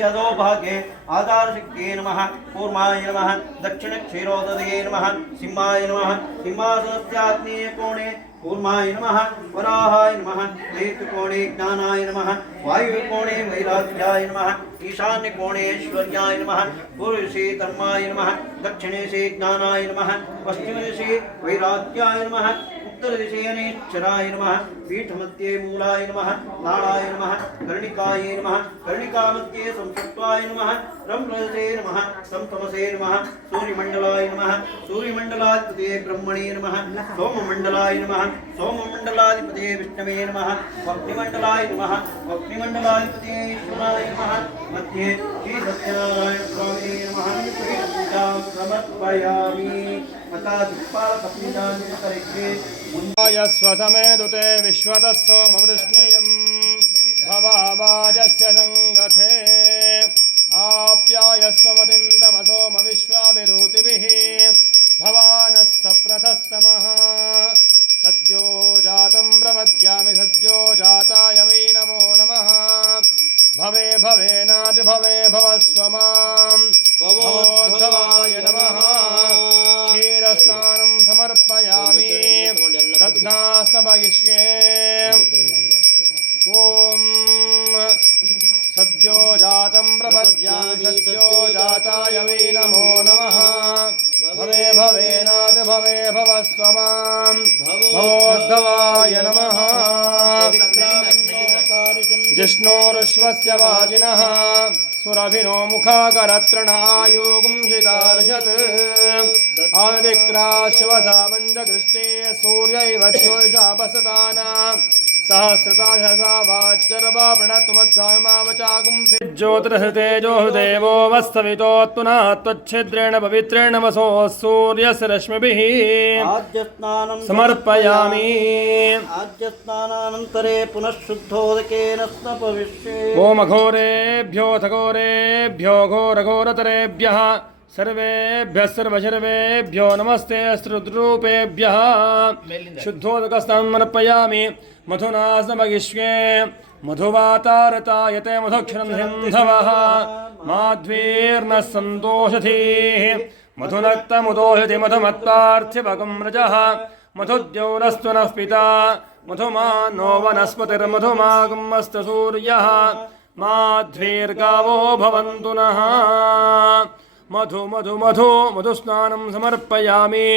तस्य अधोभागे आधारशक्त्यै नमः कूर्माय नमः दक्षिणक्षीरोदये नमः सिंहाय नमः सिंहासनस्याग्नेयकोणे कूर्माय नमः वराहाय नमः दीर्घकोणे ज्ञानाय नमः वायुकोणे वैराग्याय नमः ईशान्यकोणे ऐश्वर्याय नमः पूर्वदिशि धर्माय नमः दक्षिणेशे ज्ञानाय नमः पश्चिमदिशि वैराग्याय नमः उत्तरदिशे अनेश्वराय नमः पीठमध्ये मूलाय नमः नाराय नमः कर्णिकाय नमः कर्णिकामध्ये संसत्वाय नमः ब्रह्मसे नमः संतमसे नमः सूर्यमण्डलाय नमः सूर्यमण्डलाधिपते ब्रह्मणे नमः सोममण्डलाय नमः सोममण्डलाधिपते विष्णवे नमः अग्निमण्डलाय नमः अग्निमण्डलाधिपते ईश्वराय नमः मध्ये श्री सत्यनारायण स्वामिने नमः पूजां समर्पयामि मता दिक्पालकपीडां करिष्ये स्वसमेदुते विश्वतः सोमवृष्णियं भवावाजस्य सङ्गथे आप्यायस्वमतिं तमसोमविश्वाभिरूतिभिः भवानः सप्रथस्तमः सद्यो जातं प्रपद्यामि सद्यो जाताय वै नमो नमः भवे भवेनादिभवे भवस्व मां भवोद्भवाय नमः क्षीरस्नानं समर्पयामि दध्नास्तभगिष्ये ॐ सद्यो जातं प्रपद्यामि सद्यो जाताय वै नमो नमः भवे भवेनादिभवे भवस्व मां भवोद्भवाय नमः जिष्णोरुश्वस्य वाजिनः सुरभिनो मुखाकरतृणायोगुं शितार्षत् आदिक्राश्वसा पञ्चकृष्टे सूर्यैव ज्योतिषापसताना सहस्रताशसा वाज्जर्वा प्रणतुमध्वामावचाकुं ज्योतिर्हृतेजो देवो वस्तवितोत्पुनः त्वच्छिद्रेण पवित्रेण वसो सूर्यस्य रश्मिभिः समर्पयामि आद्यस्नानानन्तरे पुनः शुद्धोदकेन स्नपविष्ये ओम घोरेभ्योऽथ घोरेभ्यो घोरघोरतरेभ्यः सर्वेभ्यः सर्वशर्वेभ्यो नमस्ते अस्रुद्रूपेभ्यः शुद्धोदकस्नानं समर्पयामि मधुना स्नपयिष्ये मधुवातारतायते मधुक्षरं सिन्धवः माध्वीर्नः सन्तोषधीः मधुनक्तमुदोषति मधुमत्पार्थिवकं रजः मधुद्यौरस्तु नः पिता मधुमानो वनस्पतिर्मधुमागमस्तु सूर्यः माध्वीर्गावो भवन्तु नः मधु मधु मधु मधुस्नानं समर्पयामि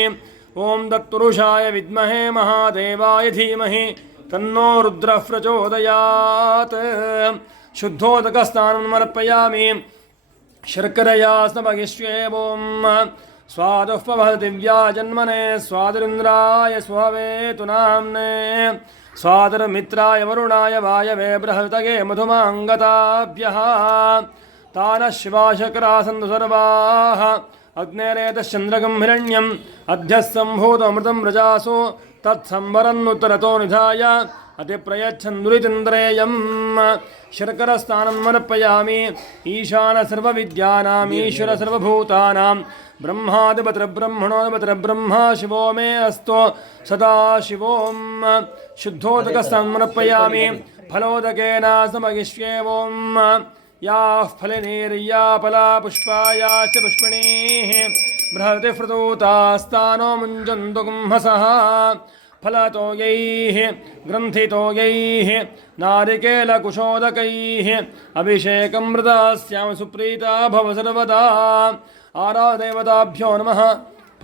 ॐ तत्पुरुषाय विद्महे महादेवाय धीमहि तन्नो रुद्रः प्रचोदयात् शुद्धोदकस्नानं समर्पयामि शर्करया स्नपयिष्ये ॐ स्वादुःपवहति दिव्या जन्मने स्वादुरिन्द्राय स्ववेतु नाम्ने स्वादुर्मित्राय वरुणाय वायवे बृहतगे मधुमाङ्गताभ्यः तानः शिवाशकरासन्तु सर्वाः अग्नेरेतश्चन्द्रगं हिरण्यम् अध्यः सम्भूतमृतं व्रजासु तत्संवरन्नुत्तरतो निधाय अतिप्रयच्छन्दुरिचन्द्रेयम् शर्करस्नानं समर्पयामि ईशान सर्वविद्यानाम् ईश्वर सर्वभूतानां ब्रह्मादिपतिर्ब्रह्मणोदिपतिर्ब्रह्मा शिवो मे अस्तु सदा शिवों शुद्धोदकस्नानं समर्पयामि फलोदकेन समगिष्ये ॐ याः फलिनीर्या फला पुष्पायाश्च पुष्पिणीः बृहतिफ्रतूतास्तानो मुञ्जन्तु कुम्भसः फलतोयैः ग्रन्थितोयैः नारिकेलकुशोदकैः अभिषेकं मृदास्यां सुप्रीता भव सर्वदा आरादेवताभ्यो नमः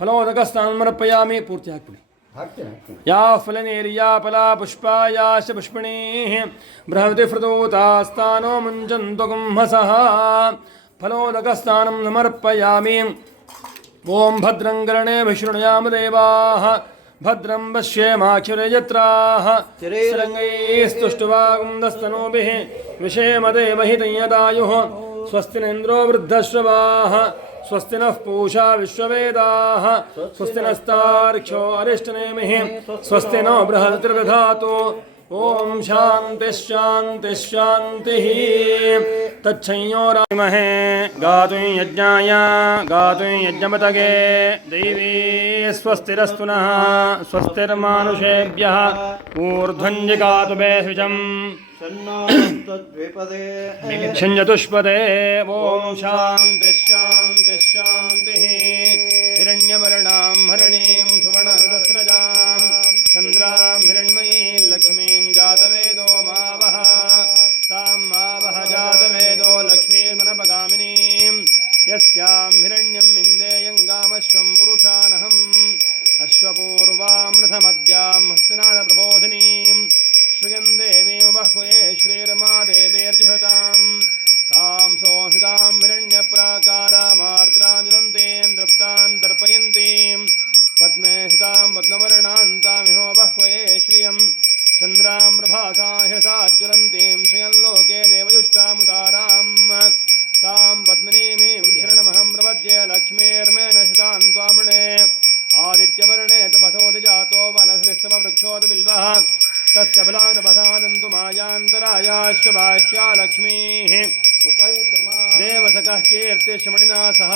फलोदकस्नानं समर्पयामि पूर्ति हाक्बिಡಿ या फलनीर्या फला पुष्पायाश्च पुष्पिणीः बृहतिफ्रतूतास्तानो मुञ्जन्तु कुम्भसः फलोदकस्नानं समर्पयामि ॐ भद्रं कर्णेभिः शृणुयाम देवाः भद्रं पश्येमाक्षुरयत्राः स्थिरैस्तुष्टुवागुंदस्तनूभिः विषेमदेवहितं यदायुः स्वस्ति न इन्द्रो वृद्धश्रवाः स्वस्ति नः पूषा विश्ववेदाः स्वस्ति नस्तार्क्ष्यो अरिष्टनेमिः स्वस्ति नो बृहस्पतिर्दधातु ओम शांति शांति शांति तच्छंयोरामहे गातुं यज्ञाय गातुं यज्ञपतगे देवी स्वस्तिरस्तु नः स्वस्तिर्मानुषेभ्यः ऊर्ध्वञ्जिगातु बेस्विजम् क्षञ्जतुष्पदे ओम शांति शांति शांति हिरण्यवर्णां हरिणीं सुवर्णरजस्रजां चन्द्रां हिरण्मयीं लक्ष्मीं जातवेदो मावः तां मावः जातवेदो लक्ष्मीर्मनपगामिनीं यस्यां हिरण्यं इन्देयङ्गामश्वं पुरुषानहम् अश्वपूर्वामृतमद्यां हस्तिनादप्रबोधिनीं श्रियं देवीं बह्वये श्रीर्मादेवीर्जुहतां कां सोऽहितां हिरण्यप्राकारामार्द्राञ्जलन्तीं दृप्तां तर्पयन्तीं पद्मे हितां पद्मवर्णान्तामिहो बह्वये श्रियं चन्द्रां प्रभासां ह्यसाज्वलन्तीं श्रियं लोके देवजुष्टामुदारां तां पद्मिनीमीं शरणमहं प्रपद्ये लक्ष्मीर्मेण शितां त्वामृणे आदित्यवर्णे तपथोऽधिजातो वनश्रिस्तववृक्षोऽथ बिल्वः तस्य फलानपसादन्तु मायान्तरायाश्च बाह्या लक्ष्मीः देवसखः कीर्तिश्मणिना सह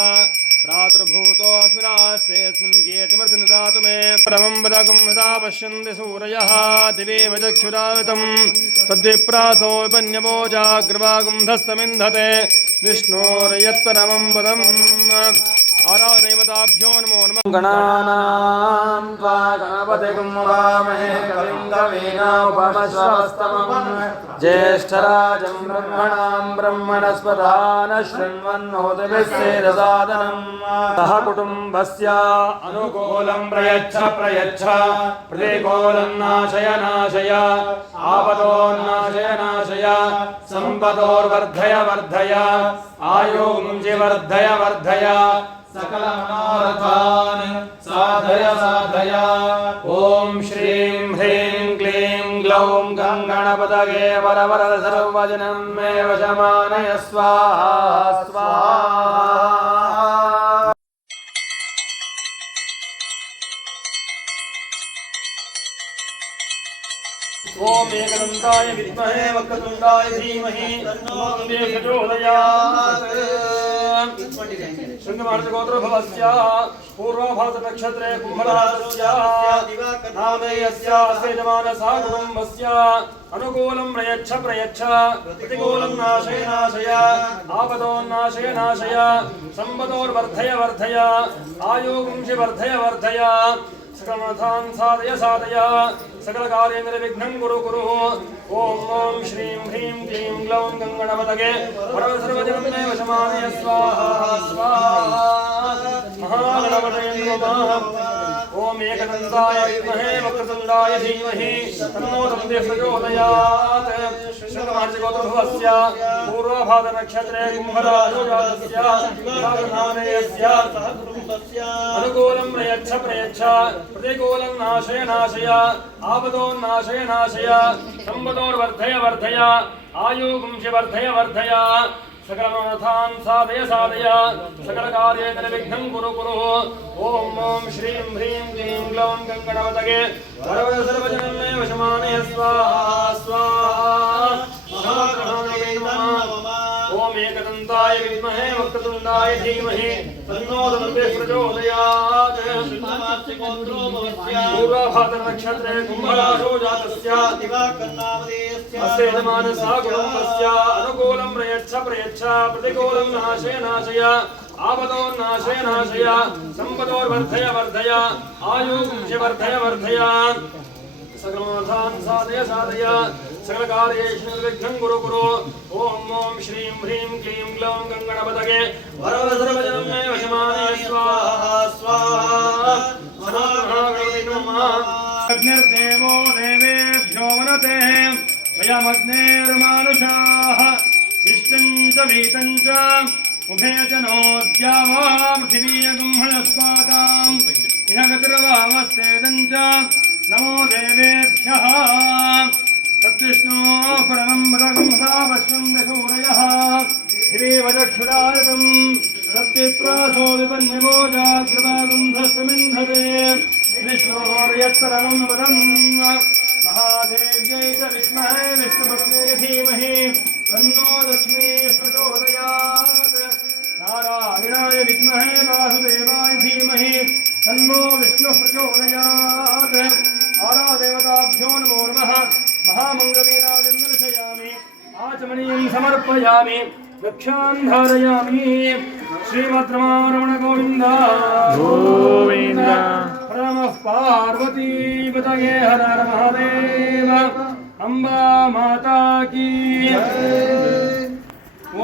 प्रातुर्भूतोऽस्मि राष्ट्रेऽस्मिन् कीर्तिमर्ति ददातु मे परमं पदकं यदा पश्यन्ति सूरयः दिवेव चक्षुरावृतं तद्विप्रासो विपन्यवोजाग्रवागुंधस्तमिन्धते विष्णोर्यत्परमं पदम् आराधदेवताभ्यो नमो नमः गणानां त्वा गणपतिं वामहे कविं कवीनामुपमश्रवस्तमं ज्येष्ठराजं ब्रह्मणां ब्रह्मणस्पदान शृण्वन्नोतिभिस्सेदसादनं सह कुटुम्बस्य अनुकूलं प्रयच्छ प्रयच्छ प्रतिकूलं नाशय नाशय आपदोन्नाशय नाशय सम्पदोर्वर्धय वर्धय आयुं वर्धय वर्धय सकल मनोरथान् साधय साधय ओम श्रीं ह्रीं क्लीं ग्लौं गङ्गणपतये वरवरद सर्वजनं मे वशमानय स्वाहा स्वाहा ओम एकदन्ताय विद्महे वक्रतुण्डाय धीमहि तन्नो प्रचोदयात् शृङ्गमार्जगोत्रभवस्य पूर्वभासनक्षत्रे कुम्भराजस्य नामयस्य सेजमानसा कुटुम्बस्य अनुकूलं प्रयच्छ प्रयच्छ प्रतिकूलं नाशय नाशय आपदोन्नाशय नाशय सम्पदोर्वर्धय वर्धय आयुगुंशि वर्धय वर्धय सकलमथान् साधय साधय सकलकार्ये निर्विघ्नं कुरु कुरु ओम ओम श्रीं ह्रीं क्लीं ग्लौं गङ्गणपतये वरदसर्वजनं मे वशमानय स्वाहा स्वाहा महागणपतये नमः ओम एकदन्ताय विद्महे वक्रतुण्डाय धीमहि तन्नो प्रचोदयात् शृङ्गमार्जगोत्रभवस्य पूर्वभाद्रनक्षत्रे कुम्भराजस्य नामधेयस्य अनुकूलं प्रयच्छ प्रयच्छ प्रतिकूलं नाशय नाशय आपदोन्नाशय नाशय सम्पदोर्वर्धय वर्धय आयुगुंशि वर्धय वर्धय सकलमनोरथान् साधय साधय सकलकार्ये निर्विघ्नं कुरु कुरु ओम ओम श्रीं ह्रीं क्लीं ग्लौं गङ्गणपतये वरदसर्वजनं मे वशमानय स्वाहा स्वाहा महागणपतये नमः ओम एकदन्ताय विद्महे वक्रतुण्डाय धीमहि तन्नो प्रचोदयात् पूर्वभाद्रनक्षत्रे कुम्भराजो जातस्य सेजमानसा कुटुम्बस्य अनुकूलं प्रयच्छ प्रयच्छ प्रतिकूलं नाशय नाशय आपदोन्नाशय नाशय सम्पदोर्वर्धय वर्धय आयुगुंशि वर्धय वर्धय सकलमनोरथान् साधय साधय सकलकार्येषु निर्विघ्नं कुरु कुरु ओम ओम श्रीं ह्रीं क्लीं ग्लौं गङ्गणपतये वरदसर्वजनं मे वशमानय स्वाहा स्वाहा महागणपतये नमः अग्निर्देवो देवेभ्यो वनते वयमग्नेर्मानुषाः इष्टं च वीतं च उभे च नोद्यावा पृथिवीयगुंहणस्पाताम् इह गतिर्वामस्तेदं च नमो देवेभ्यः तद्विष्णोः परमं पदं सदा पश्यन्ति सूरयः गिरीव चक्षुरायतं तद्विप्रासो विपन्यवोजाग्रवागुंधस्तमिन्धते विष्णोर्यत्परमं पदं महा महादेव्यै च विद्महे विष्णुपत्न्यै धीमहि तन्नो लक्ष्मीः प्रचोदयात् नारायणाय विद्महे वासुदेवाय धीमहि तन्नो विष्णुः प्रचोदयात् आरादेवताभ्यो नमो नमः महामङ्गलीराजं दर्शयामि आचमनीयं समर्पयामि रक्षां धारयामि श्रीमद्रमारमण गोविन्द गोविन्द हर नमः पार्वतीपतये हर हर महादेव अम्बा माता की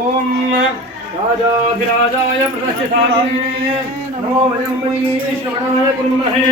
ॐ राजाधिराजाय प्रतिष्ठिताय नमो वयं वै श्रवणाय कुर्महे।